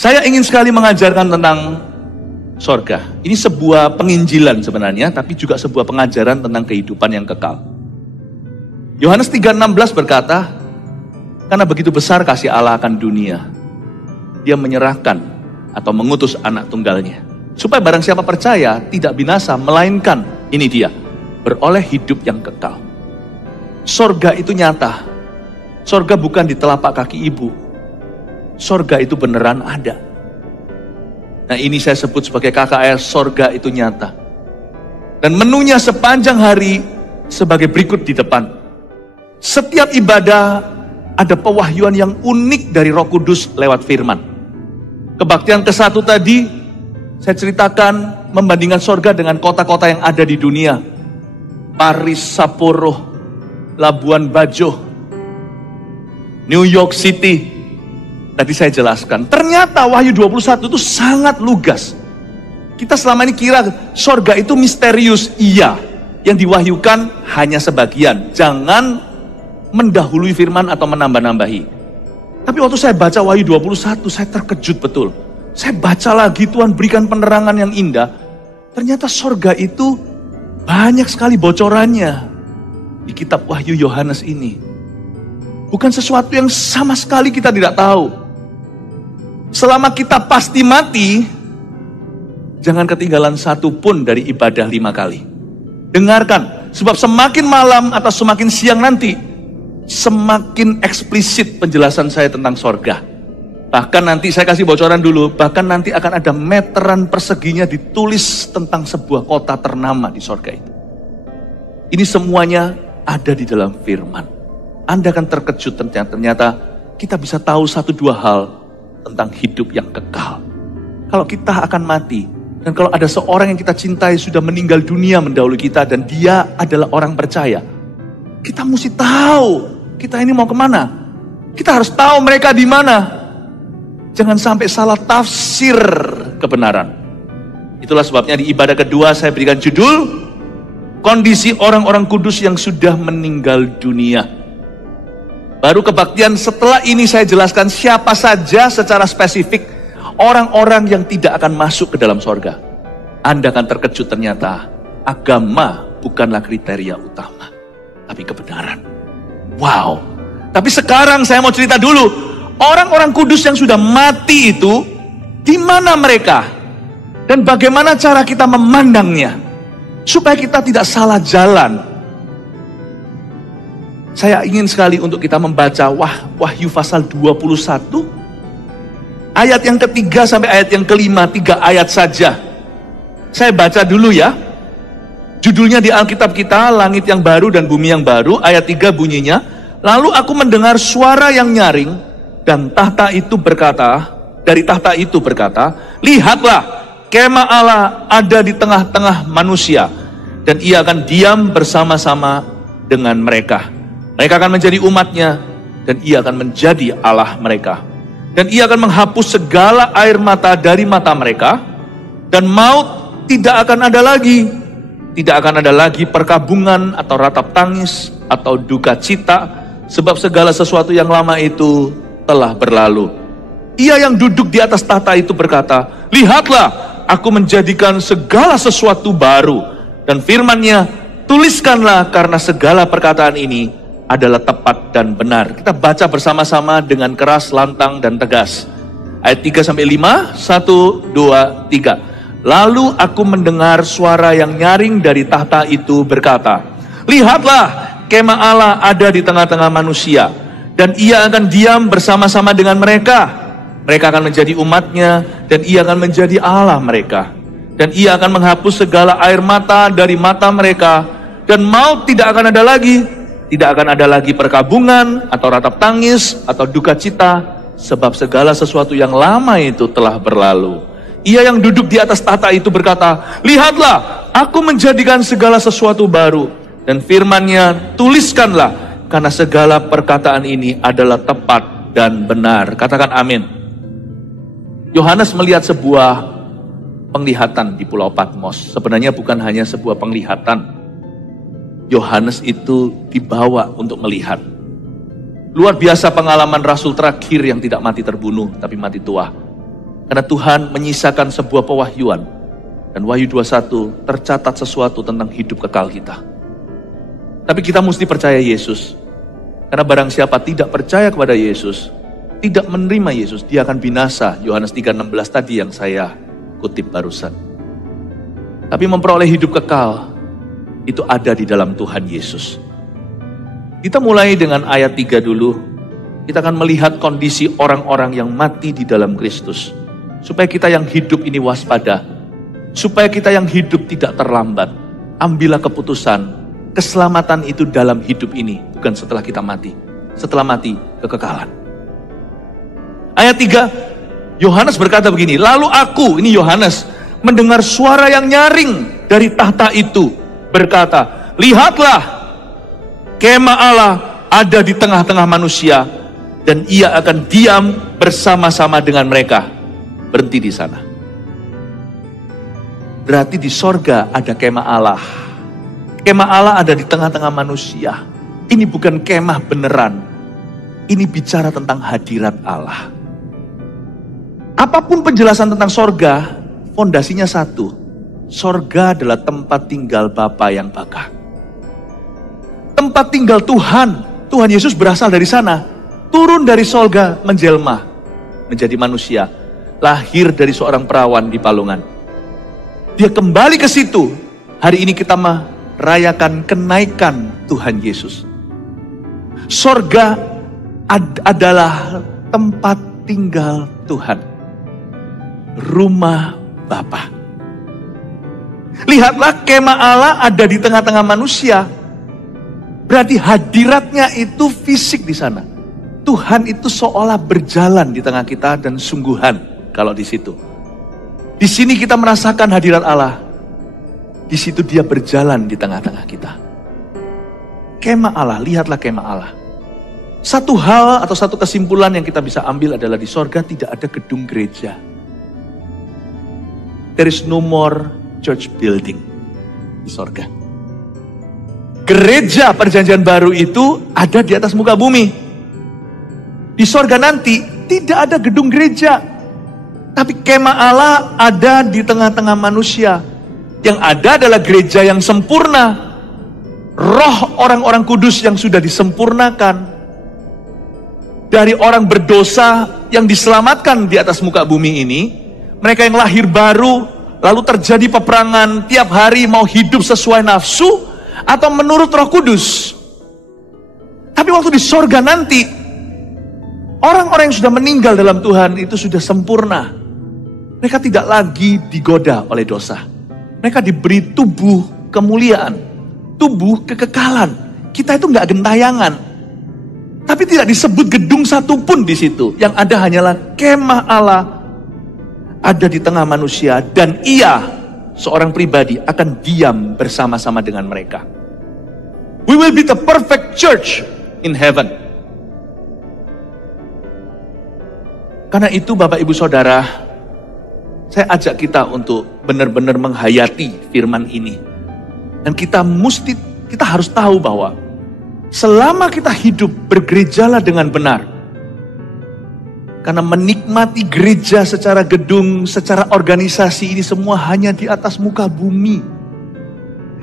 Saya ingin sekali mengajarkan tentang sorga. Ini sebuah penginjilan sebenarnya, tapi juga sebuah pengajaran tentang kehidupan yang kekal. Yohanes 3:16 berkata, karena begitu besar kasih Allah akan dunia, Dia menyerahkan atau mengutus anak tunggalnya, supaya barang siapa percaya tidak binasa, melainkan, ini dia, beroleh hidup yang kekal. Sorga itu nyata. Sorga bukan di telapak kaki ibu. Sorga itu beneran ada. Nah, ini saya sebut sebagai KKR, sorga itu nyata. Dan menunya sepanjang hari sebagai berikut di depan. Setiap ibadah ada pewahyuan yang unik dari Roh Kudus lewat firman. Kebaktian ke-1 tadi, saya ceritakan membandingkan sorga dengan kota-kota yang ada di dunia. Paris, Sapporo, Labuan Bajo, New York City. Tadi saya jelaskan, ternyata Wahyu 21 itu sangat lugas. Kita selama ini kira sorga itu misterius, iya. Yang diwahyukan hanya sebagian, jangan mendahului firman atau menambah-nambahi. Tapi waktu saya baca Wahyu 21, saya terkejut betul. Saya baca lagi, Tuhan berikan penerangan yang indah. Ternyata sorga itu banyak sekali bocorannya di kitab Wahyu Yohanes ini. Bukan sesuatu yang sama sekali kita tidak tahu. Selama kita pasti mati, jangan ketinggalan satu pun dari ibadah 5 kali. Dengarkan, sebab semakin malam atau semakin siang nanti, semakin eksplisit penjelasan saya tentang sorga. Bahkan nanti saya kasih bocoran dulu, bahkan nanti akan ada meteran perseginya ditulis tentang sebuah kota ternama di sorga itu. Ini semuanya ada di dalam firman. Anda akan terkejut ternyata kita bisa tahu 1-2 hal tentang hidup yang kekal. Kalau kita akan mati, dan kalau ada seorang yang kita cintai sudah meninggal dunia mendahului kita, dan dia adalah orang percaya, kita mesti tahu kita ini mau kemana. Kita harus tahu mereka di mana. Jangan sampai salah tafsir kebenaran. Itulah sebabnya di ibadah kedua saya berikan judul, kondisi orang-orang kudus yang sudah meninggal dunia. Baru kebaktian setelah ini saya jelaskan siapa saja secara spesifik orang-orang yang tidak akan masuk ke dalam sorga. Anda akan terkejut ternyata agama bukanlah kriteria utama, tapi kebenaran. Wow. Tapi sekarang saya mau cerita dulu, orang-orang kudus yang sudah mati itu, di mana mereka? Dan bagaimana cara kita memandangnya? Supaya kita tidak salah jalan. Saya ingin sekali untuk kita membaca Wahyu pasal 21, ayat yang ketiga sampai ayat yang kelima, 3 ayat saja. Saya baca dulu ya. Judulnya di Alkitab kita, Langit yang Baru dan Bumi yang Baru, ayat 3 bunyinya, lalu aku mendengar suara yang nyaring, dan dari tahta itu berkata, lihatlah, kemah Allah ada di tengah-tengah manusia, dan ia akan diam bersama-sama dengan mereka. Mereka akan menjadi umatnya, dan ia akan menjadi Allah mereka. Dan ia akan menghapus segala air mata dari mata mereka, dan maut tidak akan ada lagi. Tidak akan ada lagi perkabungan atau ratap tangis atau duka cita, sebab segala sesuatu yang lama itu telah berlalu. Ia yang duduk di atas tahta itu berkata, lihatlah, aku menjadikan segala sesuatu baru. Dan firman-Nya, tuliskanlah karena segala perkataan ini adalah tepat dan benar. Kita baca bersama-sama dengan keras, lantang, dan tegas. Ayat 3-5, 1, 2, 3. Lalu aku mendengar suara yang nyaring dari tahta itu berkata, lihatlah, kemah Allah ada di tengah-tengah manusia, dan ia akan diam bersama-sama dengan mereka. Mereka akan menjadi umatnya, dan ia akan menjadi Allah mereka. Dan ia akan menghapus segala air mata dari mata mereka, dan maut tidak akan ada lagi. Tidak akan ada lagi perkabungan, atau ratap tangis, atau duka cita, sebab segala sesuatu yang lama itu telah berlalu. Ia yang duduk di atas tahta itu berkata, lihatlah, aku menjadikan segala sesuatu baru. Dan firman-Nya, tuliskanlah, karena segala perkataan ini adalah tepat dan benar. Katakan amin. Yohanes melihat sebuah penglihatan di Pulau Patmos. Sebenarnya bukan hanya sebuah penglihatan. Yohanes itu dibawa untuk melihat. Luar biasa pengalaman Rasul terakhir yang tidak mati terbunuh, tapi mati tua. Karena Tuhan menyisakan sebuah pewahyuan. Dan Wahyu 21 tercatat sesuatu tentang hidup kekal kita. Tapi kita mesti percaya Yesus. Karena barang siapa tidak percaya kepada Yesus, tidak menerima Yesus, dia akan binasa. Yohanes 3:16 tadi yang saya kutip barusan. Tapi memperoleh hidup kekal, itu ada di dalam Tuhan Yesus. Kita mulai dengan ayat 3 dulu. Kita akan melihat kondisi orang-orang yang mati di dalam Kristus. Supaya kita yang hidup ini waspada. Supaya kita yang hidup tidak terlambat. Ambillah keputusan. Keselamatan itu dalam hidup ini. Bukan setelah kita mati. Setelah mati, kekekalan. Ayat 3, Yohanes berkata begini. Lalu aku, ini Yohanes, mendengar suara yang nyaring dari tahta itu. Berkata, lihatlah, kemah Allah ada di tengah-tengah manusia. Dan ia akan diam bersama-sama dengan mereka. Berhenti di sana. Berarti di sorga ada kemah Allah. Kemah Allah ada di tengah-tengah manusia. Ini bukan kemah beneran. Ini bicara tentang hadirat Allah. Apapun penjelasan tentang sorga, fondasinya satu. Sorga adalah tempat tinggal Bapa yang Baka. Tempat tinggal Tuhan. Tuhan Yesus berasal dari sana. Turun dari sorga menjelma. Menjadi manusia. Lahir dari seorang perawan di palungan. Dia kembali ke situ. Hari ini kita merayakan kenaikan Tuhan Yesus. Sorga adalah tempat tinggal Tuhan. Rumah Bapa. Lihatlah, kemah Allah ada di tengah-tengah manusia. Berarti hadiratnya itu fisik di sana. Tuhan itu seolah berjalan di tengah kita dan sungguhan. Kalau di situ, di sini kita merasakan hadirat Allah. Di situ dia berjalan di tengah-tengah kita. Kemah Allah, lihatlah kemah Allah. Satu hal atau satu kesimpulan yang kita bisa ambil adalah di sorga tidak ada gedung gereja. There is no more church building di sorga. Gereja perjanjian baru itu ada di atas muka bumi. Di sorga nanti tidak ada gedung gereja. Tapi kemah Allah ada di tengah-tengah manusia. Yang ada adalah gereja yang sempurna. Roh orang-orang kudus yang sudah disempurnakan. Dari orang berdosa yang diselamatkan di atas muka bumi ini. Mereka yang lahir baru, lalu terjadi peperangan tiap hari mau hidup sesuai nafsu. Atau menurut Roh Kudus. Tapi waktu di sorga nanti, orang-orang yang sudah meninggal dalam Tuhan itu sudah sempurna. Mereka tidak lagi digoda oleh dosa. Mereka diberi tubuh kemuliaan. Tubuh kekekalan. Kita itu nggak gentayangan. Tapi tidak disebut gedung satupun di situ. Yang ada hanyalah kemah Allah ada di tengah manusia. Dan ia, seorang pribadi, akan diam bersama-sama dengan mereka. We will be the perfect church in heaven. Karena itu Bapak Ibu Saudara, saya ajak kita untuk benar-benar menghayati firman ini. Dan kita harus tahu bahwa selama kita hidup, bergerejalah dengan benar. Karena menikmati gereja secara gedung, secara organisasi ini semua hanya di atas muka bumi.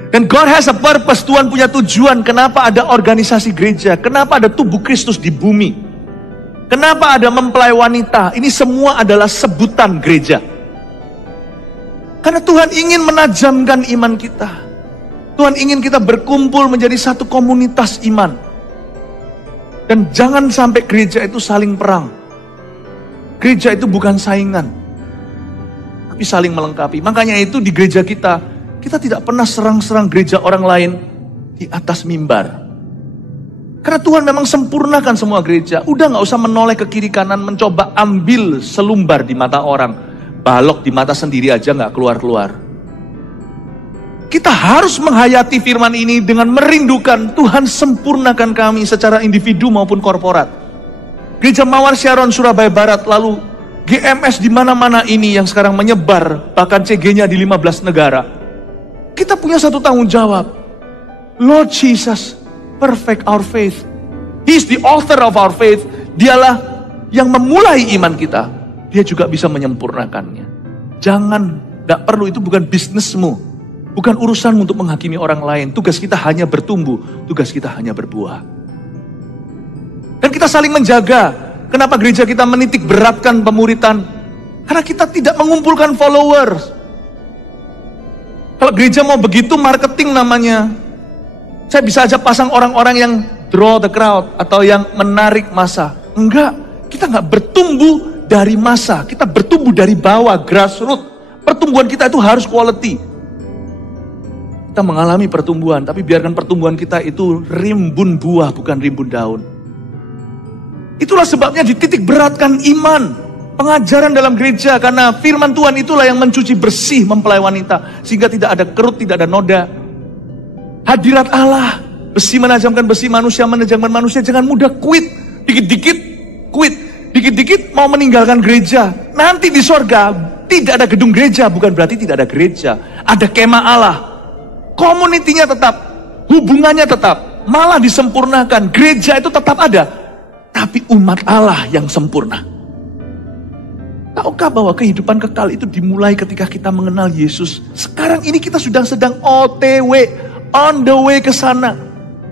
Dan God has a purpose, Tuhan punya tujuan kenapa ada organisasi gereja, kenapa ada tubuh Kristus di bumi. Kenapa ada mempelai wanita, ini semua adalah sebutan gereja. Karena Tuhan ingin menajamkan iman kita. Tuhan ingin kita berkumpul menjadi satu komunitas iman. Dan jangan sampai gereja itu saling perang. Gereja itu bukan saingan. Tapi saling melengkapi. Makanya itu di gereja kita tidak pernah serang-serang gereja orang lain di atas mimbar. Karena Tuhan memang sempurnakan semua gereja. Udah gak usah menoleh ke kiri kanan mencoba ambil selumbar di mata orang. Balok di mata sendiri aja gak keluar-keluar. Kita harus menghayati firman ini dengan merindukan Tuhan sempurnakan kami secara individu maupun korporat. Gereja Mawar Sharon Surabaya Barat, lalu GMS di mana-mana ini yang sekarang menyebar, bahkan CG-nya di 15 negara. Kita punya satu tanggung jawab. Lord Jesus, perfect our faith. He is the author of our faith. Dialah yang memulai iman kita. dia juga bisa menyempurnakannya. Jangan, tidak perlu, itu bukan bisnismu. Bukan urusanmu untuk menghakimi orang lain. Tugas kita hanya bertumbuh, tugas kita hanya berbuah. Dan kita saling menjaga. Kenapa gereja kita menitik beratkan pemuritan? Karena kita tidak mengumpulkan followers. Kalau gereja mau begitu, marketing namanya. Saya bisa aja pasang orang-orang yang draw the crowd atau yang menarik massa. Enggak, kita enggak bertumbuh dari massa, kita bertumbuh dari bawah, grassroots. Pertumbuhan kita itu harus quality. Kita mengalami pertumbuhan, tapi biarkan pertumbuhan kita itu rimbun buah, bukan rimbun daun. Itulah sebabnya dititik beratkan iman, pengajaran dalam gereja, karena firman Tuhan itulah yang mencuci bersih mempelai wanita, sehingga tidak ada kerut, tidak ada noda. Hadirat Allah, besi menajamkan besi, manusia menajamkan manusia. Jangan mudah quit, dikit-dikit quit, dikit-dikit mau meninggalkan gereja. Nanti di sorga tidak ada gedung gereja, bukan berarti tidak ada gereja. Ada kemah Allah, komunitinya tetap, hubungannya tetap, malah disempurnakan. Gereja itu tetap ada, tapi umat Allah yang sempurna. Tahukah bahwa kehidupan kekal itu dimulai ketika kita mengenal Yesus? Sekarang ini kita sedang OTW, on the way ke sana.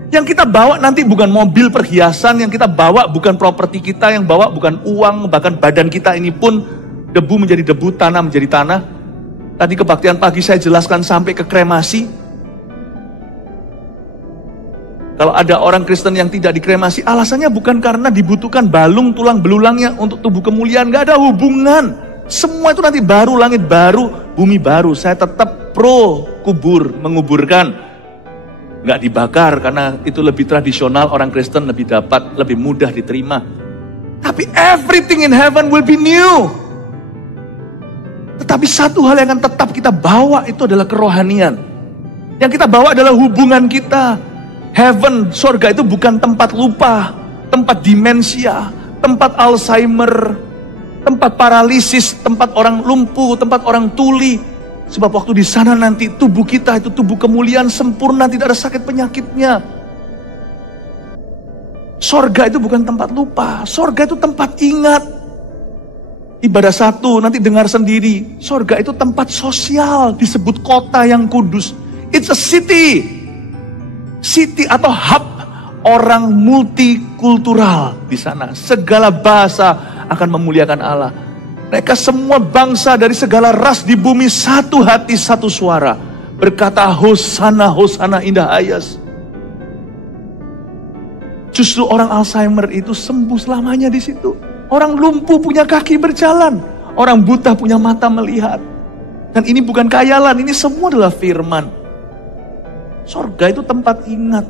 Yang kita bawa nanti bukan mobil perhiasan, yang kita bawa bukan properti kita, yang bawa bukan uang, bahkan badan kita ini pun debu menjadi debu, tanah menjadi tanah. Tadi kebaktian pagi saya jelaskan sampai ke kremasi. Kalau ada orang Kristen yang tidak dikremasi, alasannya bukan karena dibutuhkan balung tulang belulangnya untuk tubuh kemuliaan, gak ada hubungan. Semua itu nanti baru, langit baru, bumi baru. Saya tetap pro kubur, menguburkan. Nggak dibakar karena itu lebih tradisional, orang Kristen lebih dapat, lebih mudah diterima. Tapi everything in heaven will be new. Tetapi satu hal yang akan tetap kita bawa itu adalah kerohanian. Yang kita bawa adalah hubungan kita. Heaven, surga itu bukan tempat lupa, tempat demensia, tempat Alzheimer, tempat paralisis, tempat orang lumpuh, tempat orang tuli. Sebab waktu di sana nanti tubuh kita itu tubuh kemuliaan sempurna, tidak ada sakit penyakitnya. Sorga itu bukan tempat lupa, sorga itu tempat ingat. Ibadah satu, nanti dengar sendiri. Sorga itu tempat sosial, disebut kota yang kudus. It's a city. City atau hub orang multikultural di sana. Segala bahasa akan memuliakan Allah. Mereka semua bangsa dari segala ras di bumi satu hati satu suara berkata Hosana, Hosana indah ayas. Justru orang Alzheimer itu sembuh selamanya di situ. Orang lumpuh punya kaki berjalan, orang buta punya mata melihat. Dan ini bukan khayalan, ini semua adalah firman. Sorga itu tempat ingat.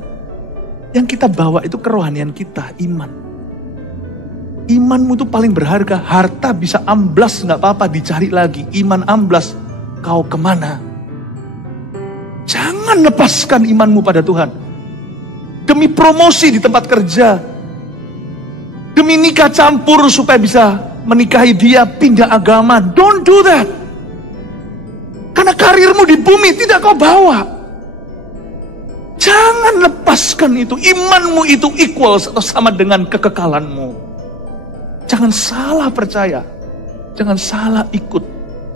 Yang kita bawa itu kerohanian kita, iman. Imanmu itu paling berharga. Harta bisa amblas gak apa-apa, dicari lagi. Iman amblas, kau kemana? Jangan lepaskan imanmu pada Tuhan. Demi promosi di tempat kerja, demi nikah campur supaya bisa menikahi dia, pindah agama. Don't do that. Karena karirmu di bumi tidak kau bawa. Jangan lepaskan itu. Imanmu itu equals atau sama dengan kekekalanmu. Jangan salah percaya. Jangan salah ikut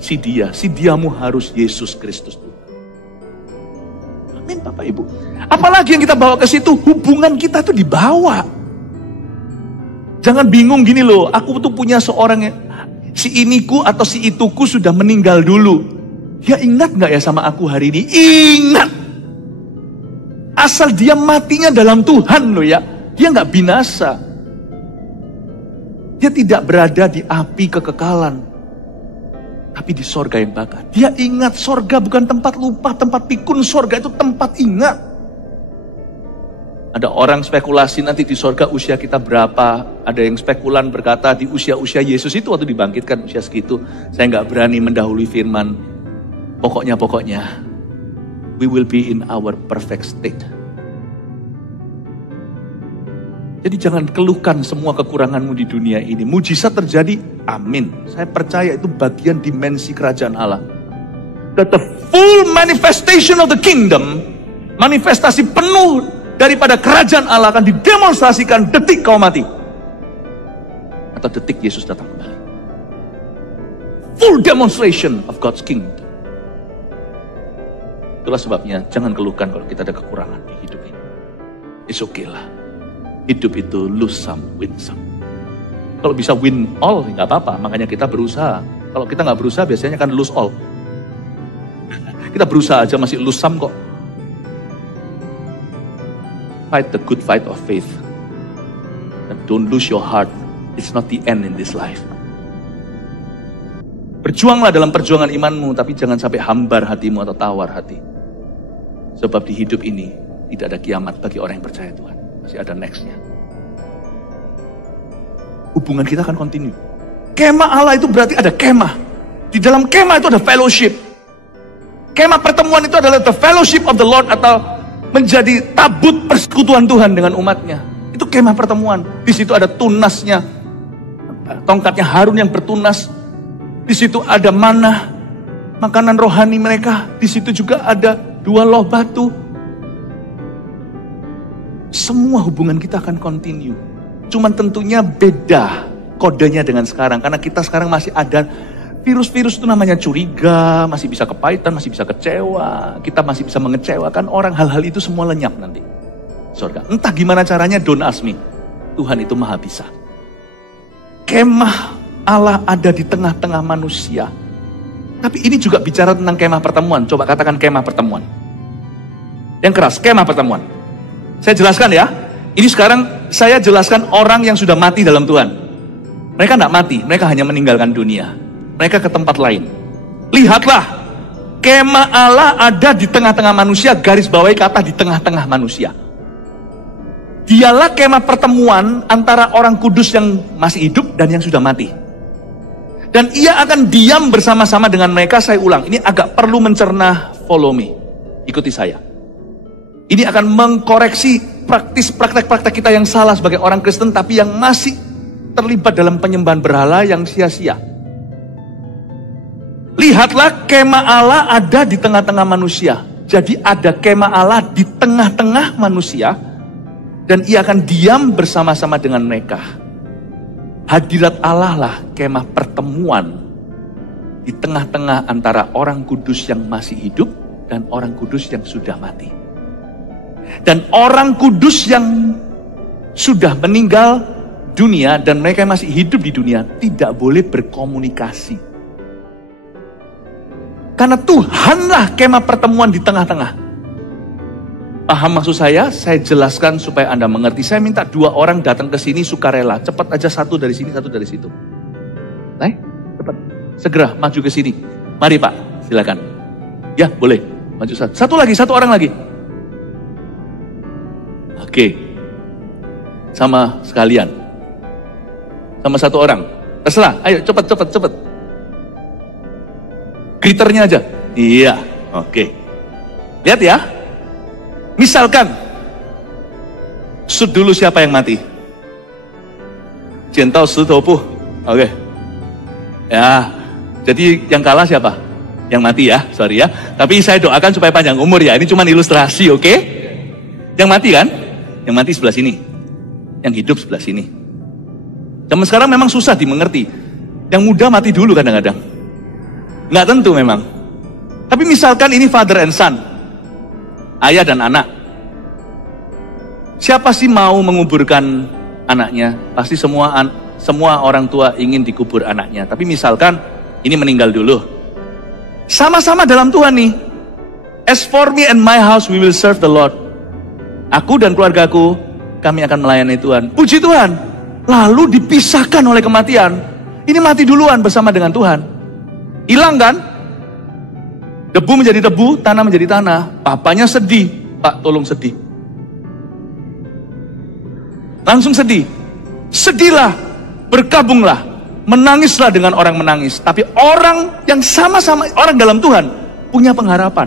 si dia. Si diamu harus Yesus Kristus. Amin Bapak Ibu. Apalagi yang kita bawa ke situ, hubungan kita tuh dibawa. Jangan bingung gini loh, aku tuh punya seorang yang, si iniku atau si ituku sudah meninggal dulu. Dia ingat gak ya sama aku hari ini? Ingat. Asal dia matinya dalam Tuhan loh ya. Dia gak binasa. Dia tidak berada di api kekekalan, tapi di sorga yang bakar. Dia ingat sorga bukan tempat lupa, tempat pikun. Sorga itu tempat ingat. Ada orang spekulasi nanti di sorga usia kita berapa. Ada yang spekulan berkata di usia-usia Yesus itu waktu dibangkitkan usia segitu. Saya nggak berani mendahului firman. Pokoknya, we will be in our perfect state. Jadi jangan keluhkan semua kekuranganmu di dunia ini. Mujizat terjadi, amin. Saya percaya itu bagian dimensi kerajaan Allah. That the full manifestation of the kingdom, manifestasi penuh daripada kerajaan Allah akan didemonstrasikan detik kau mati. Atau detik Yesus datang kembali. full demonstration of God's kingdom. Itulah sebabnya jangan keluhkan kalau kita ada kekurangan di hidup ini. It's okay lah. Hidup itu lose some, win some. Kalau bisa win all, nggak apa-apa. Makanya kita berusaha. Kalau kita nggak berusaha, biasanya kan lose all. Kita berusaha aja masih lose some kok. Fight the good fight of faith. And don't lose your heart. It's not the end in this life. Berjuanglah dalam perjuangan imanmu, tapi jangan sampai hambar hatimu atau tawar hati. Sebab di hidup ini tidak ada kiamat bagi orang yang percaya Tuhan. Masih ada next-nya. Hubungan kita akan continue. Kemah Allah itu berarti ada kemah. Di dalam kemah itu ada fellowship. Kemah pertemuan itu adalah the fellowship of the Lord, atau menjadi tabut persekutuan Tuhan dengan umatnya. Itu kemah pertemuan. Di situ ada tunasnya. Tongkatnya Harun yang bertunas. Di situ ada manna, makanan rohani mereka. Di situ juga ada 2 loh batu. Semua hubungan kita akan continue. Cuman tentunya beda kodenya dengan sekarang. Karena kita sekarang masih ada virus-virus itu namanya curiga, masih bisa kepahitan, masih bisa kecewa. Kita masih bisa mengecewakan orang. Hal-hal itu semua lenyap nanti. Saudara, entah gimana caranya, don't ask me. Tuhan itu maha bisa. Kemah Allah ada di tengah-tengah manusia. Tapi ini juga bicara tentang kemah pertemuan. Coba katakan kemah pertemuan. Yang keras, kemah pertemuan. Saya jelaskan ya. Ini sekarang saya jelaskan orang yang sudah mati dalam Tuhan. Mereka tidak mati, mereka hanya meninggalkan dunia. Mereka ke tempat lain. Lihatlah, kemah Allah ada di tengah-tengah manusia. Garis bawahi kata di tengah-tengah manusia. Dialah kemah pertemuan antara orang kudus yang masih hidup dan yang sudah mati. Dan ia akan diam bersama-sama dengan mereka. Saya ulang, ini agak perlu mencerna, follow me. Ikuti saya. Ini akan mengkoreksi praktek-praktek kita yang salah sebagai orang Kristen, tapi yang masih terlibat dalam penyembahan berhala yang sia-sia. Lihatlah, kemah Allah ada di tengah-tengah manusia. Jadi ada kemah Allah di tengah-tengah manusia, dan ia akan diam bersama-sama dengan mereka. Hadirat Allah lah kemah pertemuan di tengah-tengah antara orang kudus yang masih hidup dan orang kudus yang sudah mati. Dan orang kudus yang sudah meninggal dunia dan mereka yang masih hidup di dunia tidak boleh berkomunikasi. Karena Tuhanlah kemah pertemuan di tengah-tengah. Paham maksud saya jelaskan supaya Anda mengerti. Saya minta 2 orang datang ke sini sukarela. Cepat aja, 1 dari sini, 1 dari situ. Baik, cepat. Segera maju ke sini. Mari Pak, silakan. Ya, boleh. Maju 1. 1 lagi, 1 orang lagi. Oke. Sama sekalian. Sama 1 orang. Terserah, ayo cepat. Kriternya aja. Iya, oke. Lihat ya. Misalkan, shoot dulu siapa yang mati. Jentau Sitopu. Oke. Ya, jadi yang kalah siapa? Yang mati ya, sorry ya. Tapi saya doakan supaya panjang umur ya. Ini cuma ilustrasi, oke? Yang mati kan? Yang mati sebelah sini. Yang hidup sebelah sini. Zaman sekarang memang susah dimengerti. Yang muda mati dulu kadang-kadang. Nggak tentu memang. Tapi misalkan ini father and son. Ayah dan anak. Siapa sih mau menguburkan anaknya? Pasti semua orang tua ingin dikubur anaknya. Tapi misalkan ini meninggal dulu. Sama-sama dalam Tuhan nih. As for me and my house, we will serve the Lord. Aku dan keluargaku, kami akan melayani Tuhan. Puji Tuhan. Lalu dipisahkan oleh kematian. Ini mati duluan bersama dengan Tuhan. Hilang kan? Debu menjadi debu, tanah menjadi tanah. Papanya sedih. Pak, tolong sedih. Langsung sedih. Sedihlah, berkabunglah, menangislah dengan orang menangis. Tapi orang yang sama-sama, orang dalam Tuhan, punya pengharapan.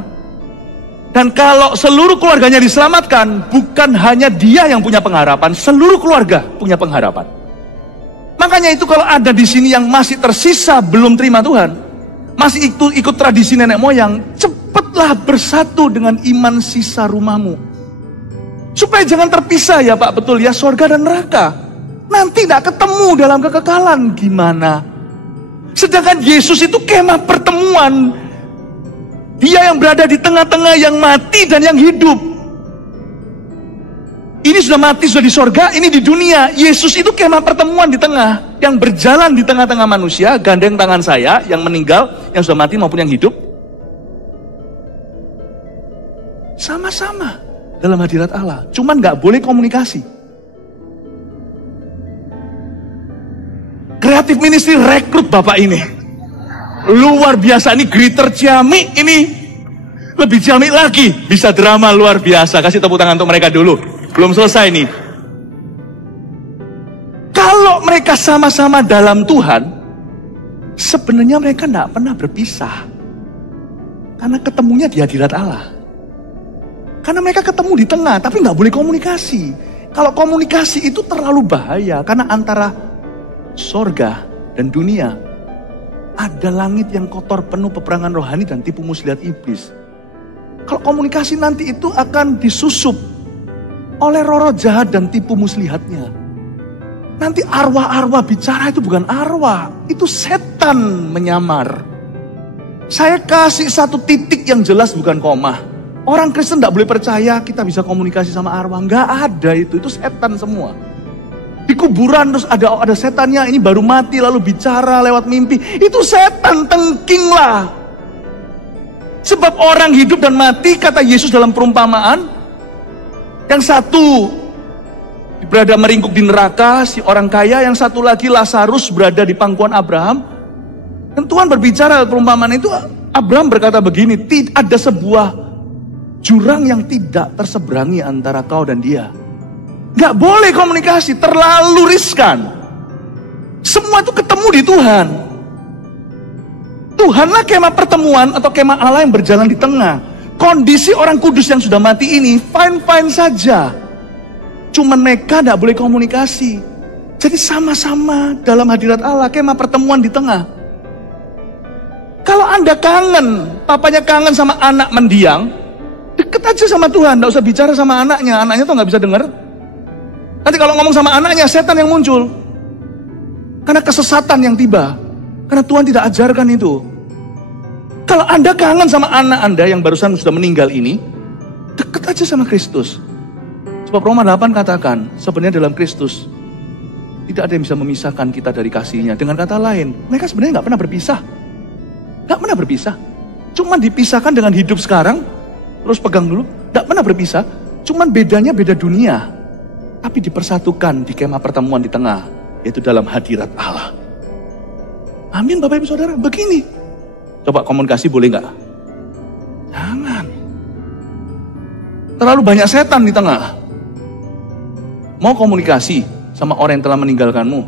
Dan kalau seluruh keluarganya diselamatkan, bukan hanya dia yang punya pengharapan, seluruh keluarga punya pengharapan. Makanya itu kalau ada di sini yang masih tersisa belum terima Tuhan, masih ikut tradisi nenek moyang, cepatlah bersatu dengan iman sisa rumahmu. Supaya jangan terpisah ya Pak, betul ya, surga dan neraka. Nanti tidak ketemu dalam kekekalan, gimana? Sedangkan Yesus itu kemah pertemuan. Dia yang berada di tengah-tengah yang mati dan yang hidup. Ini sudah mati, sudah di sorga, ini di dunia. Yesus itu kemah pertemuan di tengah. Yang berjalan di tengah-tengah manusia, gandeng tangan saya, yang meninggal, yang sudah mati maupun yang hidup. Sama-sama dalam hadirat Allah. Cuman gak boleh komunikasi. Kreatif Ministry rekrut Bapak ini. Luar biasa, ini greeter ciamik, ini lebih ciamik lagi. Bisa drama luar biasa. Kasih tepuk tangan untuk mereka dulu. Belum selesai nih. Kalau mereka sama-sama dalam Tuhan, sebenarnya mereka tidak pernah berpisah. Karena ketemunya di hadirat Allah. Karena mereka ketemu di tengah, tapi nggak boleh komunikasi. Kalau komunikasi itu terlalu bahaya, karena antara sorga dan dunia ada langit yang kotor penuh peperangan rohani dan tipu muslihat iblis. Kalau komunikasi nanti itu akan disusup oleh roh-roh jahat dan tipu muslihatnya. Nanti arwah-arwah bicara itu bukan arwah, itu setan menyamar. Saya kasih satu titik yang jelas bukan koma. Orang Kristen tidak boleh percaya kita bisa komunikasi sama arwah. Nggak ada itu setan semua. Di kuburan terus ada setannya, ini baru mati lalu bicara lewat mimpi. Itu setan, tengking lah. Sebab orang hidup dan mati, kata Yesus dalam perumpamaan, yang satu berada meringkuk di neraka, si orang kaya, yang satu lagi Lazarus berada di pangkuan Abraham. Dan Tuhan berbicara perumpamaan itu, Abraham berkata begini, ada sebuah jurang yang tidak terseberangi antara kau dan dia. Gak boleh komunikasi, terlalu riskan. Semua itu ketemu di Tuhan. Tuhanlah kemah pertemuan atau kemah Allah yang berjalan di tengah. Kondisi orang kudus yang sudah mati ini fine-fine saja. Cuman mereka tidak boleh komunikasi. Jadi sama-sama dalam hadirat Allah, kemah pertemuan di tengah. Kalau Anda kangen, papanya kangen sama anak mendiang, deket aja sama Tuhan, tidak usah bicara sama anaknya tuh nggak bisa dengar. Nanti kalau ngomong sama anaknya, setan yang muncul. Karena kesesatan yang tiba. Karena Tuhan tidak ajarkan itu. Kalau Anda kangen sama anak Anda yang barusan sudah meninggal ini, deket aja sama Kristus. Sebab Roma 8 katakan, sebenarnya dalam Kristus, tidak ada yang bisa memisahkan kita dari kasih-Nya. Dengan kata lain, mereka sebenarnya nggak pernah berpisah. Nggak pernah berpisah. Cuman dipisahkan dengan hidup sekarang, terus pegang dulu, nggak pernah berpisah. Cuman bedanya beda dunia. Tapi dipersatukan di kemah pertemuan di tengah, yaitu dalam hadirat Allah. Amin Bapak Ibu Saudara, begini. Coba komunikasi boleh nggak? Jangan. Terlalu banyak setan di tengah. Mau komunikasi sama orang yang telah meninggalkanmu,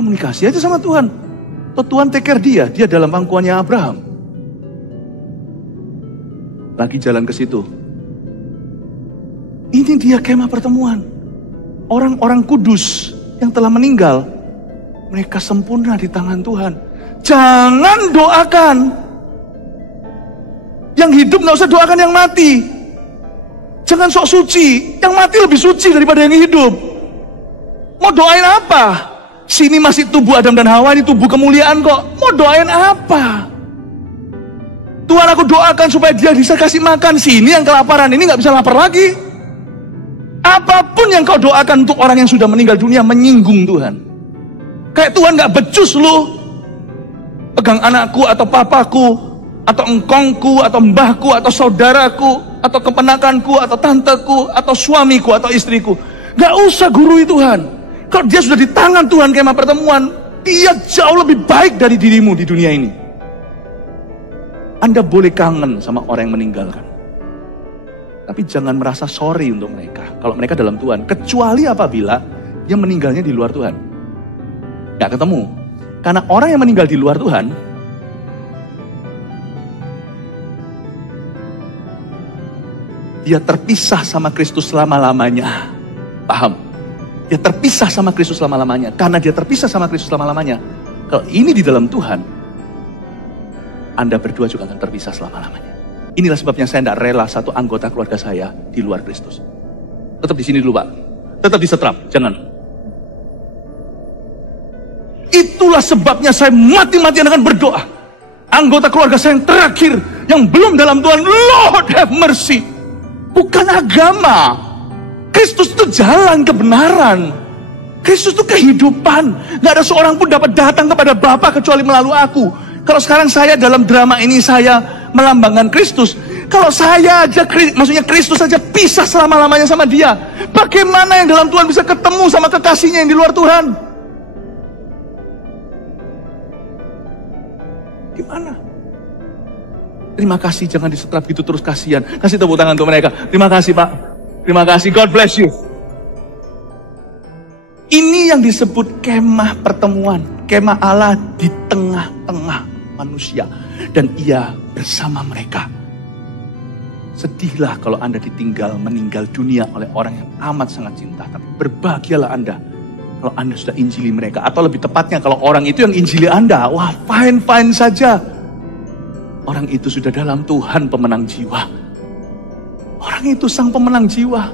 komunikasi aja sama Tuhan. Atau Tuhan take care dia dalam pangkuannya Abraham. Lagi jalan ke situ. Ini dia kemah pertemuan. Orang-orang kudus yang telah meninggal, mereka sempurna di tangan Tuhan. Jangan doakan yang hidup, gak usah doakan yang mati. Jangan sok suci, yang mati lebih suci daripada yang hidup. Mau doain apa? Sini masih tubuh Adam dan Hawa, ini tubuh kemuliaan kok. Mau doain apa? Tuhan, aku doakan supaya dia bisa kasih makan. Sini yang kelaparan, ini gak bisa lapar lagi. Apapun yang kau doakan untuk orang yang sudah meninggal dunia menyinggung Tuhan. Kayak Tuhan gak becus lu pegang anakku atau papaku atau engkongku atau mbahku atau saudaraku atau keponakanku atau tanteku atau suamiku atau istriku. Gak usah gurui Tuhan. Kalau dia sudah di tangan Tuhan kemah pertemuan, dia jauh lebih baik dari dirimu di dunia ini. Anda boleh kangen sama orang yang meninggalkan, tapi jangan merasa sorry untuk mereka kalau mereka dalam Tuhan, kecuali apabila dia meninggalnya di luar Tuhan. Gak ketemu. Karena orang yang meninggal di luar Tuhan, dia terpisah sama Kristus selama-lamanya. Paham? Dia terpisah sama Kristus selama-lamanya. Karena dia terpisah sama Kristus selama-lamanya, kalau ini di dalam Tuhan, Anda berdua juga akan terpisah selama-lamanya. Inilah sebabnya saya tidak rela satu anggota keluarga saya di luar Kristus. Tetap di sini dulu Pak. Tetap disetrap, jangan. Itulah sebabnya saya mati-matian akan berdoa. Anggota keluarga saya yang terakhir, yang belum dalam Tuhan, Lord have mercy. Bukan agama. Kristus itu jalan kebenaran. Kristus itu kehidupan. Gak ada seorang pun dapat datang kepada Bapa kecuali melalui aku. Kalau sekarang saya dalam drama ini, saya melambangkan Kristus. Kalau saya aja, maksudnya Kristus saja pisah selama-lamanya sama dia, bagaimana yang dalam Tuhan bisa ketemu sama kekasihnya yang di luar Tuhan? Gimana? Terima kasih, jangan disetrap gitu terus, kasihan. Kasih tepuk tangan untuk mereka. Terima kasih Pak. Terima kasih, God bless you. Ini yang disebut kemah pertemuan. Kemah Allah di tengah-tengah manusia. Dan ia bersama mereka. Sedihlah kalau Anda ditinggal, meninggal dunia oleh orang yang amat sangat cinta. Tapi berbahagialah Anda kalau Anda sudah injili mereka. Atau lebih tepatnya kalau orang itu yang injili Anda. Wah, fine-fine saja. Orang itu sudah dalam Tuhan, pemenang jiwa. Orang itu sang pemenang jiwa.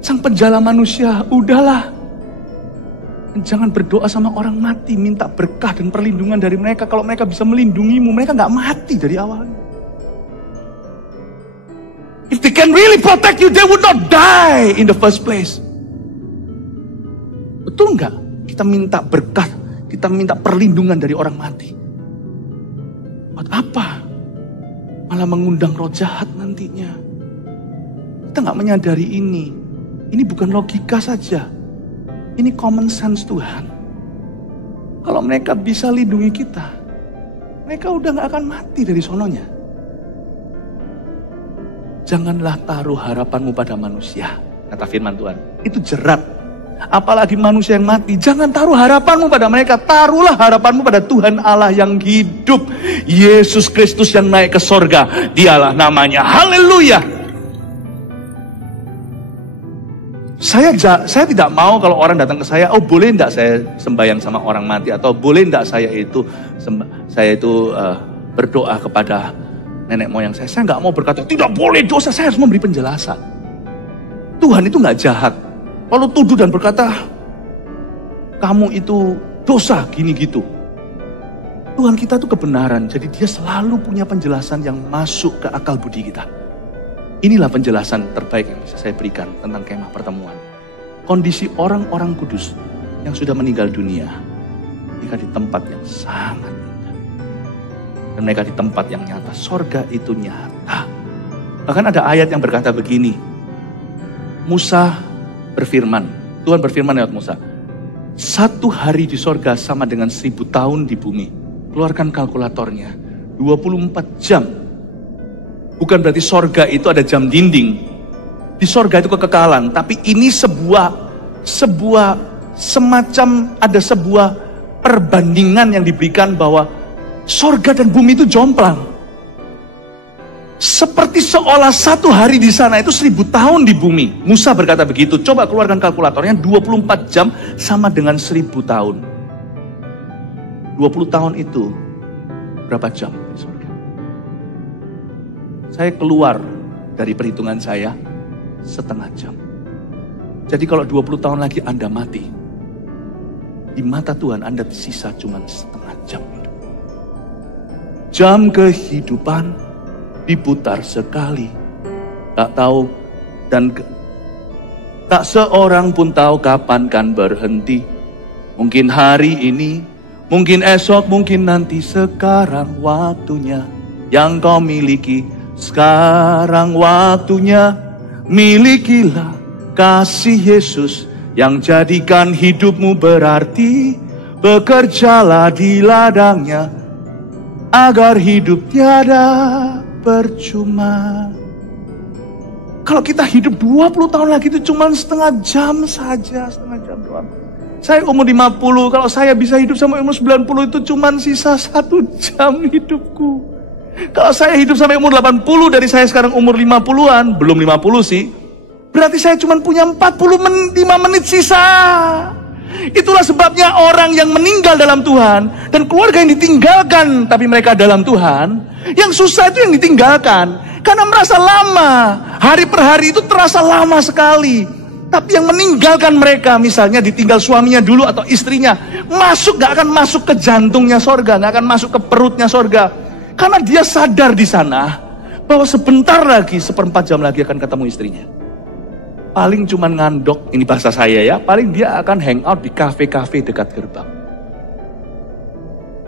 Sang penjala manusia. Udahlah. Jangan berdoa sama orang mati. Minta berkah dan perlindungan dari mereka. Kalau mereka bisa melindungimu, mereka gak mati dari awalnya. If they can really protect you, they would not die in the first place. Betul nggak? Kita minta berkat, kita minta perlindungan dari orang mati. Buat apa? Malah mengundang roh jahat nantinya. Kita nggak menyadari ini. Ini bukan logika saja. Ini common sense Tuhan. Kalau mereka bisa lindungi kita, mereka udah nggak akan mati dari sononya. Janganlah taruh harapanmu pada manusia, kata firman Tuhan. Itu jerat. Apalagi manusia yang mati. Jangan taruh harapanmu pada mereka. Taruhlah harapanmu pada Tuhan Allah yang hidup. Yesus Kristus yang naik ke sorga. Dialah namanya. Haleluya. Saya tidak mau kalau orang datang ke saya, oh boleh enggak saya sembahyang sama orang mati, atau boleh enggak saya itu berdoa kepada nenek moyang saya. Saya nggak mau berkata tidak boleh dosa. Saya harus memberi penjelasan. Tuhan itu nggak jahat. Lalu tuduh dan berkata kamu itu dosa gini gitu. Tuhan kita itu kebenaran. Jadi dia selalu punya penjelasan yang masuk ke akal budi kita. Inilah penjelasan terbaik yang bisa saya berikan tentang kemah pertemuan. Kondisi orang-orang kudus yang sudah meninggal dunia jika di tempat yang sangat indah. Dan mereka di tempat yang nyata. Sorga itu nyata. Bahkan ada ayat yang berkata begini. Musa berfirman. Tuhan berfirman lewat Musa. 1 hari di sorga sama dengan 1000 tahun di bumi. Keluarkan kalkulatornya. 24 jam. Bukan berarti sorga itu ada jam dinding. Di sorga itu kekekalan. Tapi ini semacam ada sebuah perbandingan yang diberikan bahwa sorga dan bumi itu jomplang. Seperti seolah 1 hari di sana itu 1000 tahun di bumi. Musa berkata begitu. Coba keluarkan kalkulatornya. 24 jam sama dengan 1000 tahun. 20 tahun itu berapa jam di sorga? Saya keluar dari perhitungan saya setengah jam. Jadi kalau 20 tahun lagi Anda mati, di mata Tuhan Anda tersisa cuma setengah jam hidup. Jam kehidupan diputar sekali. Tak tahu dan tak seorang pun tahu kapan kan berhenti. Mungkin hari ini, mungkin esok, mungkin nanti. Sekarang waktunya yang kau miliki. Sekarang waktunya, milikilah kasih Yesus yang jadikan hidupmu berarti. Bekerjalah di ladangnya agar hidup tiada percuma. Kalau kita hidup 20 tahun lagi itu cuma setengah jam saja, setengah jam doang. Saya umur 50, kalau saya bisa hidup sampai umur 90 itu cuma sisa 1 jam hidupku. Kalau saya hidup sampai umur 80 dari saya sekarang umur 50-an, belum 50 sih, berarti saya cuma punya 45 menit sisa. Itulah sebabnya orang yang meninggal dalam Tuhan dan keluarga yang ditinggalkan tapi mereka dalam Tuhan, yang susah itu yang ditinggalkan karena merasa lama. Hari per hari itu terasa lama sekali. Tapi yang meninggalkan mereka, misalnya ditinggal suaminya dulu atau istrinya, gak akan masuk ke jantungnya sorga, gak akan masuk ke perutnya sorga. Karena dia sadar di sana, bahwa sebentar lagi, 1/4 jam lagi akan ketemu istrinya. Paling cuman ngandok, ini bahasa saya ya, paling dia akan hangout di kafe-kafe dekat gerbang.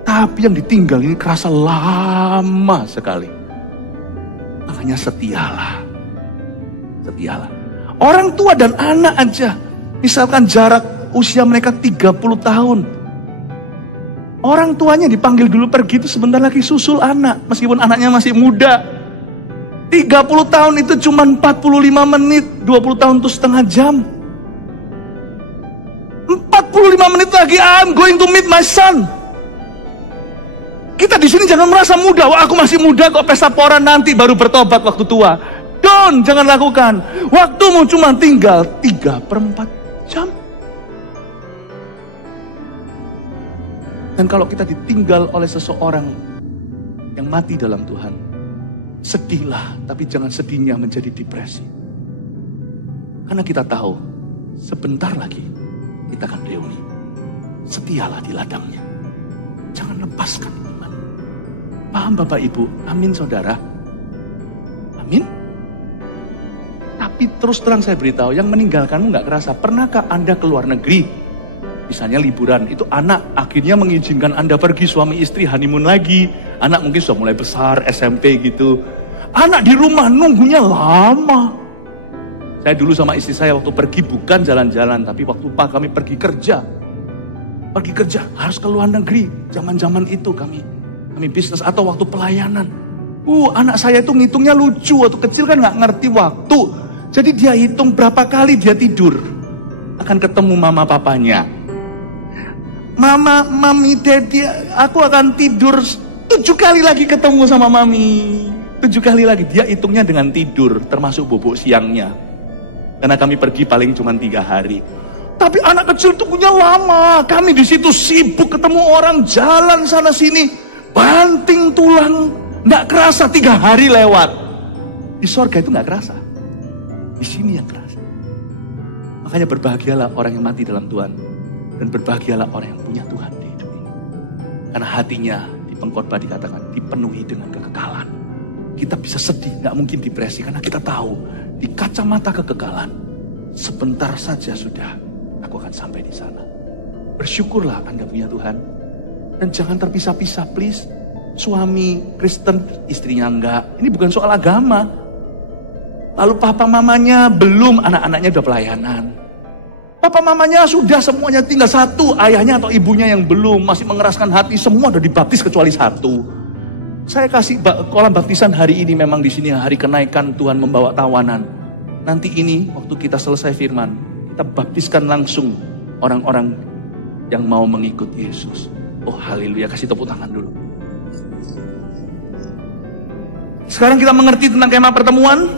Tapi yang ditinggal ini kerasa lama sekali. Makanya setialah. Orang tua dan anak aja, misalkan jarak usia mereka 30 tahun. Orang tuanya dipanggil dulu pergi, itu sebentar lagi susul anak, meskipun anaknya masih muda. 30 tahun itu cuma 45 menit, 20 tahun itu setengah jam. 45 menit lagi, I'm going to meet my son. Kita di sini jangan merasa muda, wah aku masih muda kok, pesta pora nanti baru bertobat waktu tua. Jangan lakukan. Waktumu cuma tinggal 3/4 jam. Dan kalau kita ditinggal oleh seseorang yang mati dalam Tuhan, sedihlah, tapi jangan sedihnya menjadi depresi. Karena kita tahu, sebentar lagi kita akan reuni. Setialah di ladangnya. Jangan lepaskan iman. Paham Bapak Ibu? Amin saudara. Amin. Tapi terus terang saya beritahu, yang meninggalkanmu gak kerasa. Pernahkah Anda keluar negeri? Misalnya liburan, itu anak akhirnya mengizinkan Anda pergi, suami istri honeymoon lagi. Anak mungkin sudah mulai besar, SMP gitu. Anak di rumah nunggunya lama. Saya dulu sama istri saya waktu pergi bukan jalan-jalan, tapi waktu kami pergi kerja. Pergi kerja, harus ke luar negeri. Zaman-zaman itu kami bisnis atau waktu pelayanan. Anak saya itu ngitungnya lucu, waktu kecil kan gak ngerti waktu. Jadi dia hitung berapa kali dia tidur akan ketemu mama papanya. Mami, daddy, aku akan tidur 7 kali lagi ketemu sama mami. 7 kali lagi, dia hitungnya dengan tidur, termasuk bobok siangnya. Karena kami pergi paling cuma 3 hari. Tapi anak kecil tunggunya lama. Kami di situ sibuk ketemu orang, jalan sana sini, banting tulang, nggak kerasa 3 hari lewat. Di sorga itu nggak kerasa. Di sini yang kerasa. Makanya berbahagialah orang yang mati dalam Tuhan. Dan berbahagialah orang yang punya Tuhan di hidup ini. Karena hatinya di pengkhotbah dikatakan dipenuhi dengan kekekalan. Kita bisa sedih, gak mungkin depresi. Karena kita tahu di kacamata kekekalan, sebentar saja sudah aku akan sampai di sana. Bersyukurlah Anda punya Tuhan. Dan jangan terpisah-pisah please. Suami Kristen, istrinya enggak. Ini bukan soal agama. Lalu papa mamanya belum, anak-anaknya udah pelayanan. Papa mamanya sudah, semuanya tinggal satu. Ayahnya atau ibunya yang belum, masih mengeraskan hati. Semua udah dibaptis kecuali satu. Saya kasih kolam baptisan hari ini, memang di sini hari kenaikan Tuhan membawa tawanan. Nanti ini waktu kita selesai firman, kita baptiskan langsung orang-orang yang mau mengikut Yesus. Oh haleluya, kasih tepuk tangan dulu. Sekarang kita mengerti tentang kemah pertemuan.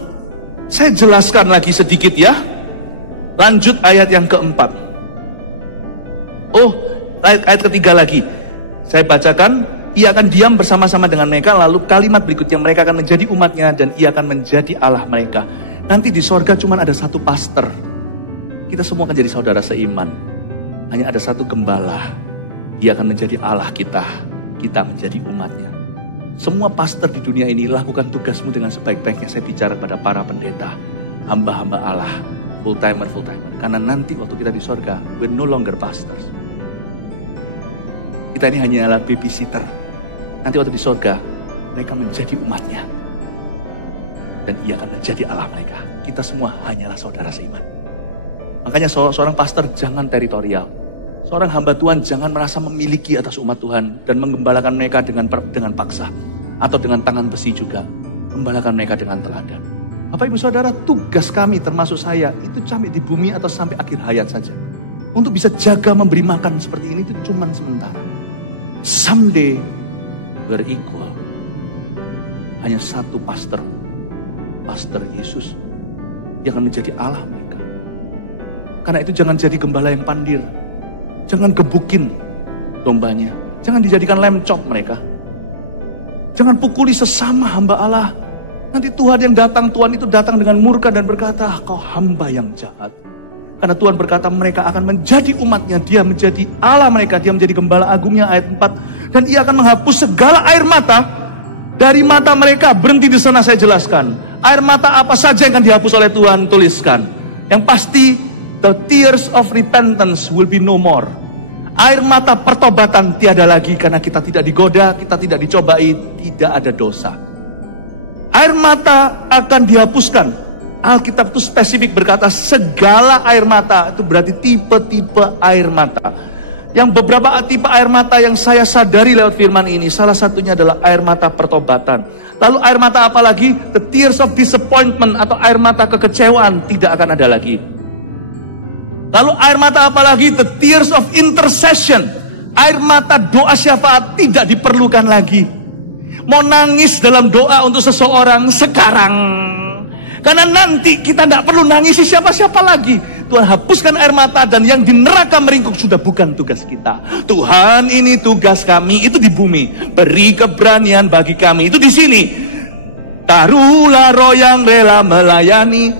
Saya jelaskan lagi sedikit ya. Lanjut ayat yang keempat. Ayat ketiga lagi. Saya bacakan. Ia akan diam bersama-sama dengan mereka. Lalu kalimat berikutnya, mereka akan menjadi umatnya dan ia akan menjadi Allah mereka. Nanti di sorga cuma ada satu pastor. Kita semua akan jadi saudara seiman. Hanya ada satu gembala. Dia akan menjadi Allah kita. Kita menjadi umatnya. Semua pastor di dunia ini, lakukan tugasmu dengan sebaik-baiknya. Saya bicara pada para pendeta, hamba-hamba Allah, full-timer. Karena nanti waktu kita di sorga, we're no longer pastors. Kita ini hanyalah babysitter. Nanti waktu di sorga, mereka menjadi umatnya. Dan ia akan menjadi Allah mereka. Kita semua hanyalah saudara seiman. Makanya seorang pastor jangan teritorial. Seorang hamba Tuhan jangan merasa memiliki atas umat Tuhan dan menggembalakan mereka dengan paksa atau dengan tangan besi juga. Gembalakan mereka dengan teladan. Bapak Ibu Saudara, tugas kami termasuk saya itu sampai di bumi atau sampai akhir hayat saja. Untuk bisa jaga memberi makan seperti ini itu cuma sementara. Someday we're equal. Hanya satu pastor Yesus yang akan menjadi Allah mereka. Karena itu jangan jadi gembala yang pandir. Jangan gebukin dombanya. Jangan dijadikan lemcok mereka. Jangan pukuli sesama hamba Allah. Nanti Tuhan itu datang dengan murka dan berkata, kau hamba yang jahat. Karena Tuhan berkata mereka akan menjadi umatnya, Dia menjadi Allah mereka, Dia menjadi gembala agungnya, ayat 4. Dan Ia akan menghapus segala air mata dari mata mereka. Berhenti di sana, saya jelaskan. Air mata apa saja yang akan dihapus oleh Tuhan, tuliskan. Yang pasti, the tears of repentance will be no more. Air mata pertobatan tiada lagi, karena kita tidak digoda, kita tidak dicobai, tidak ada dosa. Air mata akan dihapuskan. Alkitab itu spesifik berkata segala air mata, itu berarti tipe-tipe air mata. Yang beberapa tipe air mata yang saya sadari lewat firman ini, salah satunya adalah air mata pertobatan. Lalu air mata apa lagi? The tears of disappointment atau air mata kekecewaan tidak akan ada lagi. Lalu air mata apa lagi? The tears of intercession. Air mata doa syafaat tidak diperlukan lagi. Mau nangis dalam doa untuk seseorang sekarang. Karena nanti kita tidak perlu nangisi siapa-siapa lagi. Tuhan hapuskan air mata, dan yang di neraka meringkuk sudah bukan tugas kita. Tuhan, ini tugas kami, itu di bumi. Beri keberanian bagi kami, itu di sini. Taruhlah roh yang rela melayani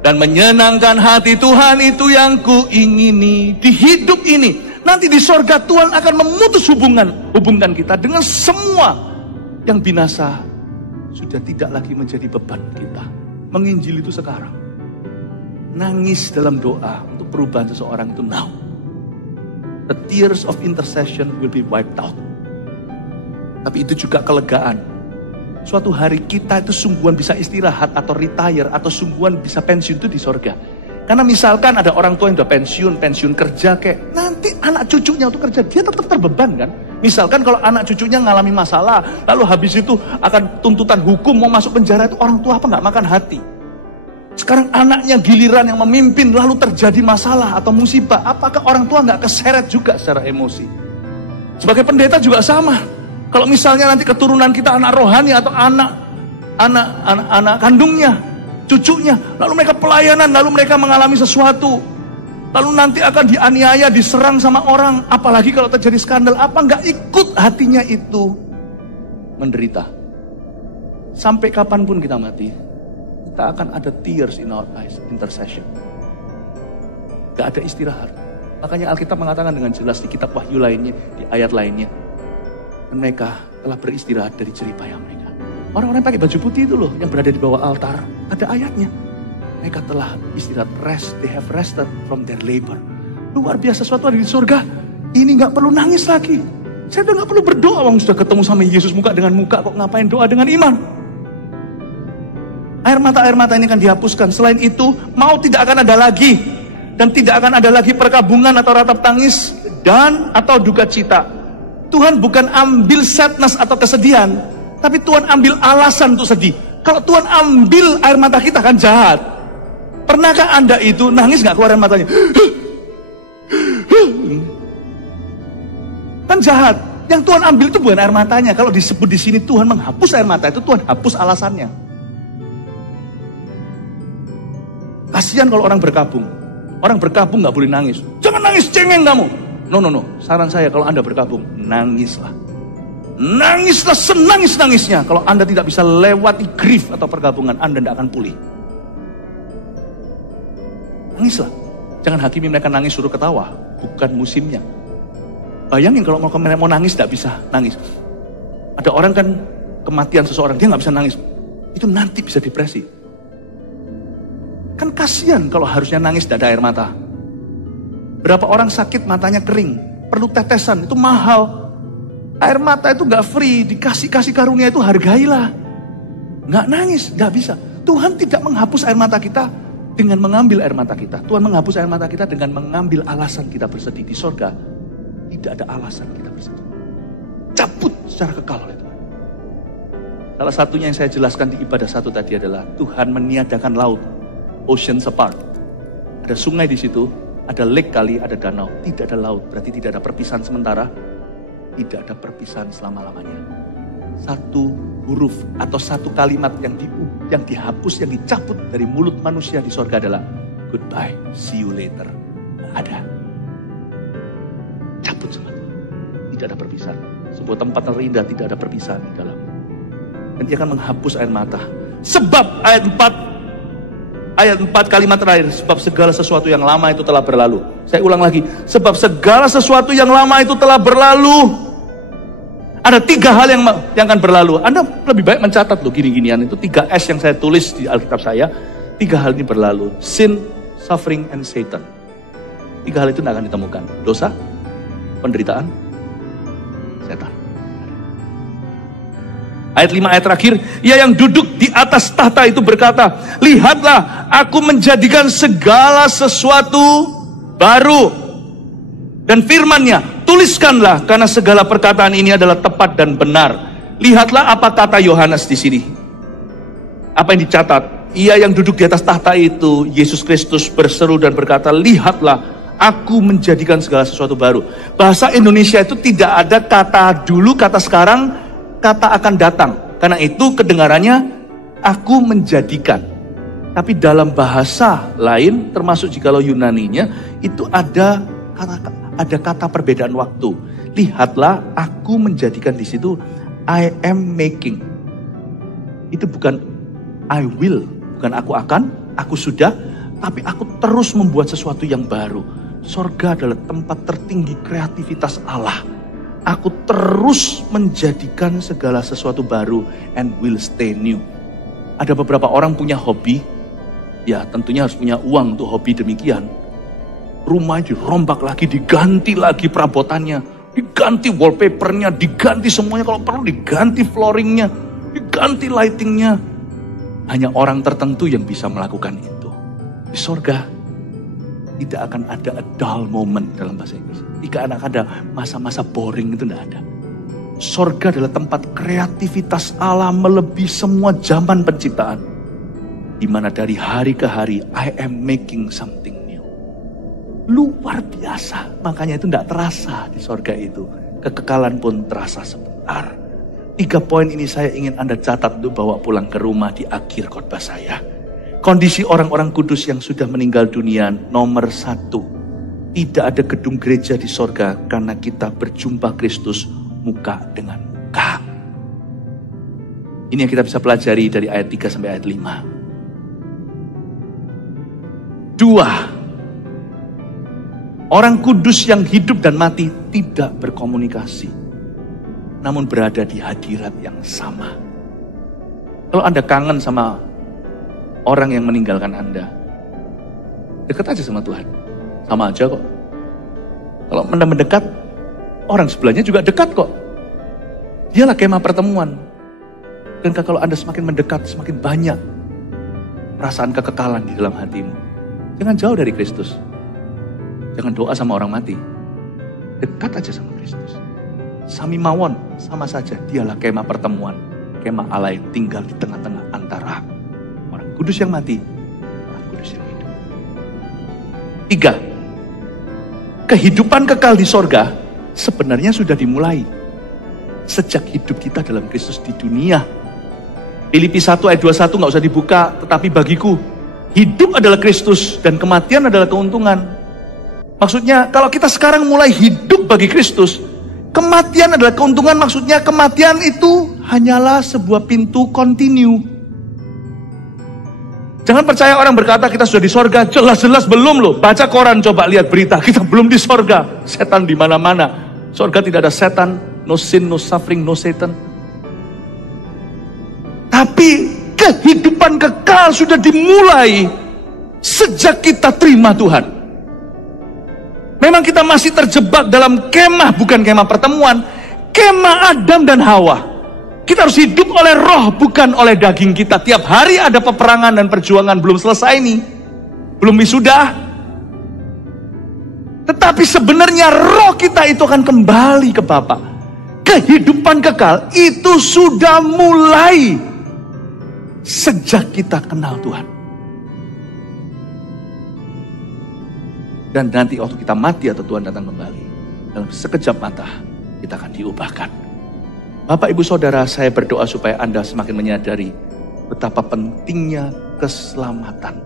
dan menyenangkan hati Tuhan, itu yang kuingini di hidup ini. Nanti di sorga Tuhan akan memutus hubungan kita dengan semua yang binasa. Sudah tidak lagi menjadi beban kita. Menginjil itu sekarang. Nangis dalam doa untuk perubahan seseorang itu now. The tears of intercession will be wiped out. Tapi itu juga kelegaan. Suatu hari kita itu sungguhan bisa istirahat atau retire atau sungguhan bisa pensiun itu di sorga. Karena misalkan ada orang tua yang udah pensiun kerja kayak, nanti anak cucunya untuk kerja, dia tetap terbeban kan. Misalkan kalau anak cucunya ngalami masalah, lalu habis itu akan tuntutan hukum, mau masuk penjara, itu orang tua apa nggak makan hati. Sekarang anaknya giliran yang memimpin, lalu terjadi masalah atau musibah, apakah orang tua nggak keseret juga secara emosi? Sebagai pendeta juga sama. Kalau misalnya nanti keturunan kita anak rohani atau anak kandungnya, cucunya, lalu mereka pelayanan, lalu mereka mengalami sesuatu, lalu nanti akan dianiaya, diserang sama orang, apalagi kalau terjadi skandal, apa nggak ikut hatinya itu menderita? Sampai kapanpun kita mati, kita akan ada tears in our eyes, intercession. Gak ada istirahat. Makanya Alkitab mengatakan dengan jelas di kitab Wahyu lainnya, di ayat lainnya, dan mereka telah beristirahat dari jerih payah mereka. Orang-orang pakai baju putih itu loh, yang berada di bawah altar, ada ayatnya. Mereka telah istirahat, rest, they have rested from their labor. Luar biasa, suatu hari di surga, ini gak perlu nangis lagi. Saya udah gak perlu berdoa, wong sudah ketemu sama Yesus muka dengan muka, kok ngapain doa dengan iman? Air mata ini akan dihapuskan. Selain itu, maut tidak akan ada lagi. Dan tidak akan ada lagi perkabungan atau ratap tangis dan atau duka cita. Tuhan bukan ambil sadness atau kesedihan, tapi Tuhan ambil alasan untuk sedih. Kalau Tuhan ambil air mata kita kan jahat. Pernahkah Anda itu nangis gak keluar air matanya? Kan jahat. Yang Tuhan ambil itu bukan air matanya. Kalau disebut di sini Tuhan menghapus air mata, itu Tuhan hapus alasannya. Kasihan kalau orang berkabung. Orang berkabung gak boleh nangis. Jangan nangis, cengeng kamu. No. Saran saya kalau Anda berkabung, nangislah. Nangislah senangis-nangisnya. Kalau Anda tidak bisa lewati grief atau perkabungan, Anda tidak akan pulih. Nangislah. Jangan hakimi mereka nangis suruh ketawa. Bukan musimnya. Bayangin kalau mau nangis tidak bisa nangis. Ada orang kan kematian seseorang, dia nggak bisa nangis. Itu nanti bisa depresi. Kan kasihan kalau harusnya nangis tidak ada air mata. Berapa orang sakit matanya kering, perlu tetesan, itu mahal. Air mata itu gak free, dikasih karunia itu hargailah. Gak nangis, gak bisa. Tuhan tidak menghapus air mata kita dengan mengambil air mata kita. Tuhan menghapus air mata kita dengan mengambil alasan kita bersedih. Di sorga tidak ada alasan kita bersedih. Cabut secara kekal oleh Tuhan. Salah satunya yang saya jelaskan di ibadah 1 tadi adalah Tuhan meniadakan laut, oceans apart. Ada sungai di situ, ada lake kali, ada danau. Tidak ada laut, berarti tidak ada perpisahan sementara. Tidak ada perpisahan selama-lamanya. Satu huruf atau satu kalimat yang dihapus, yang dicabut dari mulut manusia di sorga adalah goodbye, see you later. Nggak ada. Cabut semua. Tidak ada perpisahan. Sebuah tempat yang terindah tidak ada perpisahan di dalam. Dan dia akan menghapus air mata. Sebab ayat 4, Ayat 4 kalimat terakhir, sebab segala sesuatu yang lama itu telah berlalu. Saya ulang lagi, sebab segala sesuatu yang lama itu telah berlalu. Ada 3 hal yang akan berlalu. Anda lebih baik mencatat loh gini-ginian. Itu 3 S yang saya tulis di Alkitab saya. 3 hal ini berlalu. Sin, suffering, and Satan. 3 hal itu tidak akan ditemukan. Dosa, penderitaan, setan. Ayat 5 ayat terakhir, ia yang duduk di atas tahta itu berkata, lihatlah aku menjadikan segala sesuatu baru. Dan firman-Nya, tuliskanlah karena segala perkataan ini adalah tepat dan benar. Lihatlah apa kata Yohanes di sini. Apa yang dicatat? Ia yang duduk di atas tahta itu, Yesus Kristus berseru dan berkata, lihatlah aku menjadikan segala sesuatu baru. Bahasa Indonesia itu tidak ada kata dulu, kata sekarang, kata akan datang. Karena itu kedengarannya aku menjadikan. Tapi dalam bahasa lain, termasuk jikalau Yunaninya, itu ada kata perbedaan waktu. Lihatlah aku menjadikan di situ I am making. Itu bukan I will, bukan aku akan, aku sudah, tapi aku terus membuat sesuatu yang baru. Sorga adalah tempat tertinggi kreativitas Allah. Aku terus menjadikan segala sesuatu baru and will stay new. Ada beberapa orang punya hobi, ya tentunya harus punya uang untuk hobi demikian. Rumah dirombak lagi, diganti lagi perabotannya, diganti wallpapernya, diganti semuanya, kalau perlu diganti flooringnya, diganti lightingnya. Hanya orang tertentu yang bisa melakukan itu. Di sorga tidak akan ada a dull moment dalam bahasa Inggris. Tidak akan ada masa-masa boring, itu tidak ada. Sorga adalah tempat kreativitas Allah melebihi semua zaman penciptaan. Di mana dari hari ke hari, I am making something new. Luar biasa. Makanya itu tidak terasa di sorga itu. Kekekalan pun terasa sebentar. 3 poin ini saya ingin Anda catat untuk bawa pulang ke rumah di akhir khotbah saya. Kondisi orang-orang kudus yang sudah meninggal dunia, nomor 1. Tidak ada gedung gereja di sorga karena kita berjumpa Kristus muka dengan muka. Ini yang kita bisa pelajari dari ayat 3 sampai ayat 5. 2. Orang kudus yang hidup dan mati tidak berkomunikasi, namun berada di hadirat yang sama. Kalau Anda kangen sama orang yang meninggalkan Anda, dekat aja sama Tuhan. Sama aja kok. Kalau Anda mendekat, orang sebelahnya juga dekat kok. Dialah kemah pertemuan. Dan kalau Anda semakin mendekat, semakin banyak perasaan kekekalan di dalam hatimu. Jangan jauh dari Kristus. Jangan doa sama orang mati. Dekat aja sama Kristus. Sami mawon, sama saja. Dialah kemah pertemuan. Kemah Allah yang tinggal di tengah-tengah antara orang kudus yang mati, orang kudus yang hidup. 3. Kehidupan kekal di sorga sebenarnya sudah dimulai sejak hidup kita dalam Kristus di dunia. Filipi 1 ayat 21 nggak usah dibuka, tetapi bagiku hidup adalah Kristus dan kematian adalah keuntungan. Maksudnya kalau kita sekarang mulai hidup bagi Kristus, kematian adalah keuntungan. Maksudnya kematian itu hanyalah sebuah pintu kontinu. Jangan percaya orang berkata kita sudah di sorga. Jelas-jelas belum loh. Baca koran, coba lihat berita. Kita belum di sorga. Setan di mana-mana. Sorga tidak ada setan. No sin, no suffering, no Satan. Tapi kehidupan kekal sudah dimulai sejak kita terima Tuhan. Memang kita masih terjebak dalam kemah, bukan kemah pertemuan. Kemah Adam dan Hawa. Kita harus hidup oleh roh, bukan oleh daging kita. Tiap hari ada peperangan dan perjuangan, belum selesai nih. Belum wisuda. Tetapi sebenarnya roh kita itu akan kembali ke Bapa. Kehidupan kekal itu sudah mulai sejak kita kenal Tuhan. Dan nanti waktu kita mati atau Tuhan datang kembali, dalam sekejap mata kita akan diubahkan. Bapak, Ibu, Saudara, saya berdoa supaya Anda semakin menyadari betapa pentingnya keselamatan.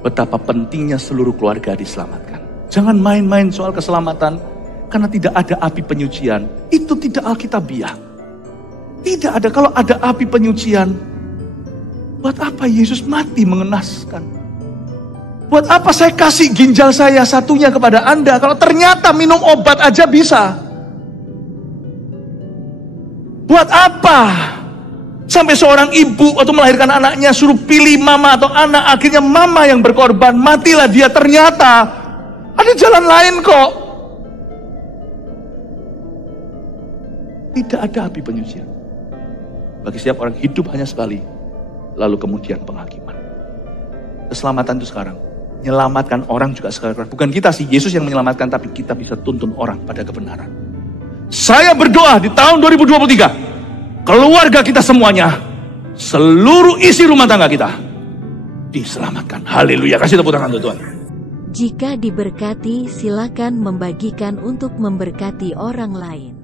Betapa pentingnya seluruh keluarga diselamatkan. Jangan main-main soal keselamatan, karena tidak ada api penyucian. Itu tidak alkitabiah. Tidak ada. Kalau ada api penyucian, Buat apa Yesus mati mengenaskan? Buat apa saya kasih ginjal saya satunya kepada Anda kalau ternyata minum obat aja bisa? Buat apa sampai seorang ibu waktu melahirkan anaknya suruh pilih mama atau anak, akhirnya mama yang berkorban, matilah dia, ternyata ada jalan lain kok. Tidak ada api penyucian. Bagi setiap orang hidup hanya sekali, lalu kemudian penghakiman. Keselamatan itu sekarang. Menyelamatkan orang juga sekarang. Bukan kita sih, Yesus yang menyelamatkan, tapi kita bisa tuntun orang pada kebenaran. Saya berdoa di tahun 2023, keluarga kita semuanya, seluruh isi rumah tangga kita diselamatkan. Haleluya. Kasih tepuk tangan untuk Tuhan. Jika diberkati, silakan membagikan untuk memberkati orang lain.